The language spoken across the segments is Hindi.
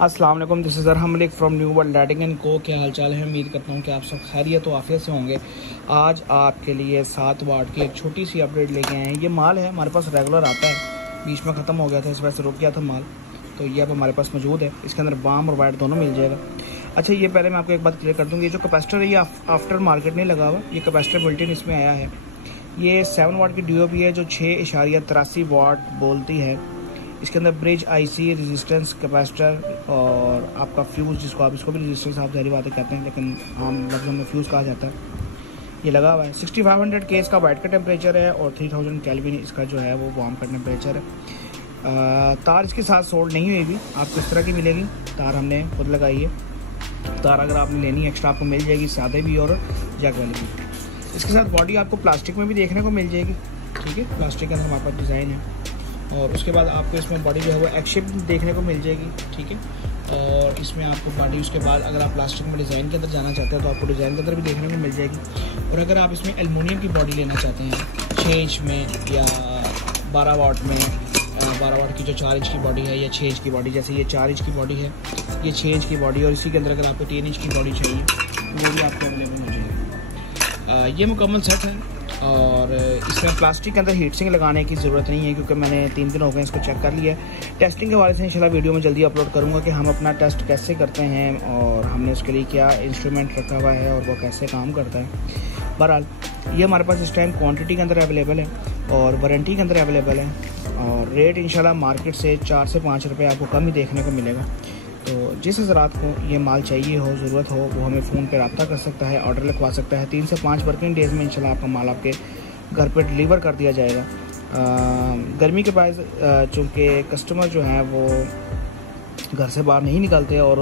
अस्सलाम वालेकुम, this is Arham Malik from New World Lighting and Co. क्या हाल चाल है? उम्मीद करता हूँ कि आप सब खैरियत तो आफियत से होंगे। आज आपके लिए 7 वाट की एक छोटी सी अपडेट लेके आए हैं। ये माल है हमारे पास, रेगुलर आता है, बीच में ख़त्म हो गया था, इस वजह से रुक गया था माल, तो ये अब हमारे पास मौजूद है। इसके अंदर वार्म और वाइट दोनों मिल जाएगा। अच्छा, ये पहले मैं आपको एक बात क्लियर कर दूँगी, ये जो कैपेसिटर है ये आफ्टर मार्केट नहीं लगा हुआ, ये कैपेसिटर बिल्ट इन इसमें आया है। ये 7 वाट की DOP है जो 6.83 वाट बोलती है। इसके अंदर ब्रिज, IC, रेजिस्टेंस, कैपेसिटर और आपका फ्यूज़, जिसको आप इसको भी रेजिस्टेंस आप जारी बातें कहते हैं, लेकिन आम लफ्ज़ों में फ्यूज़ कहा जाता है, ये लगा हुआ है। 6500 K इसका वाइट का टेम्परेचर है और 3000 केल्विन इसका जो है वो वार्म का टेम्परेचर है। तार इसके साथ सोल्ड नहीं हुई भी, आपको इस तरह की मिलेगी। तार हमने खुद लगाई है। तार अगर आपने लेनी है एक्स्ट्रा आपको मिल जाएगी, सादे भी और जैक वाली भी। इसके साथ बॉडी आपको प्लास्टिक में भी देखने को मिल जाएगी, ठीक है, प्लास्टिक का हमारे पास डिज़ाइन है। और उसके बाद आपको इसमें बॉडी जो है वो एक्स शेप देखने को मिल जाएगी, ठीक है। और इसमें आपको बॉडी, उसके बाद अगर आप प्लास्टिक में डिज़ाइन के अंदर जाना चाहते हैं तो आपको डिज़ाइन के अंदर भी देखने को मिल जाएगी। और अगर आप इसमें एल्युमिनियम की बॉडी लेना चाहते हैं 6 इंच में या 12 वाट में, 12 वाट की जो 4 इंच की बॉडी है या 6 इंच की बॉडी, जैसे ये 4 इंच की बॉडी है, ये 6 इंच की बॉडी, और इसी के अंदर अगर आपको 3 इंच की बॉडी चाहिए तो वो भी आपको अवेलेबल हो जाएगी। ये मुकम्मल सेट है। और इसमें प्लास्टिक के अंदर हीट सिंक लगाने की ज़रूरत नहीं है, क्योंकि मैंने 3 दिन हो गए इसको चेक कर लिया है। टेस्टिंग के हवाले से इंशाल्लाह वीडियो में जल्दी अपलोड करूँगा कि हम अपना टेस्ट कैसे करते हैं और हमने उसके लिए क्या इंस्ट्रूमेंट रखा हुआ है और वो कैसे काम करता है। बहरहाल ये हमारे पास इस टाइम क्वांटिटी के अंदर अवेलेबल है और वारंटी के अंदर अवेलेबल है। और रेट इंशाल्लाह मार्केट से 4 से 5 रुपये आपको कम ही देखने को मिलेगा। तो जिस हज़रात को ये माल चाहिए हो, ज़रूरत हो, वो हमें फ़ोन पे रब्ता कर सकता है, ऑर्डर लिखवा सकता है। 3 से 5 वर्किंग डेज़ में इंशाल्लाह आपका माल आपके घर पे डिलीवर कर दिया जाएगा। गर्मी के बाद चूँकि कस्टमर जो हैं वो घर से बाहर नहीं निकलते और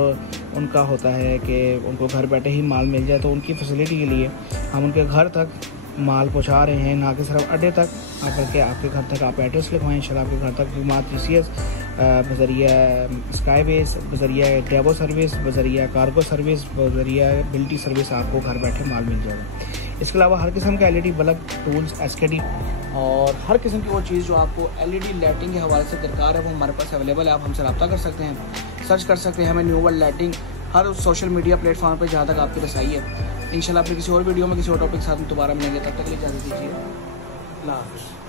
उनका होता है कि उनको घर बैठे ही माल मिल जाए, तो उनकी फैसिलिटी के लिए हम उनके घर तक माल पहुंचा रहे हैं, ना कि सिर्फ अड्डे तक, बल्कि आपके घर तक आप एड्रेस लिखवाएं। इंशाल्लाह आपके घर तक विमात TCS बज़रिया स्काईवेज, बज़रिया डेवो सर्विस, बज़रिया कार्गो सर्विस, बज़रिया बिल्टी सर्विस आपको घर बैठे माल मिल जाएगा। इसके अलावा हर किस्म के LED बल्ब, टूल्स, SKD और हर किस्म की वो चीज़ जो आपको LED लाइटिंग के हवाले से दरकार है वो हमारे पास अवेलेबल है। आप हमसे रब्ता कर सकते हैं, सर्च कर सकते हैं हमें न्यू वर्ल्ड लाइटिंग हर सोशल मीडिया प्लेटफॉर्म पर जहाँ तक आपकी रसाई है। इंशाल्लाह अपने किसी और वीडियो में किसी और टॉपिक के साथ दोबारा मिलेंगे, तब तक के लिए इजाज़त दीजिए। अल्लाह हाफ़िज़।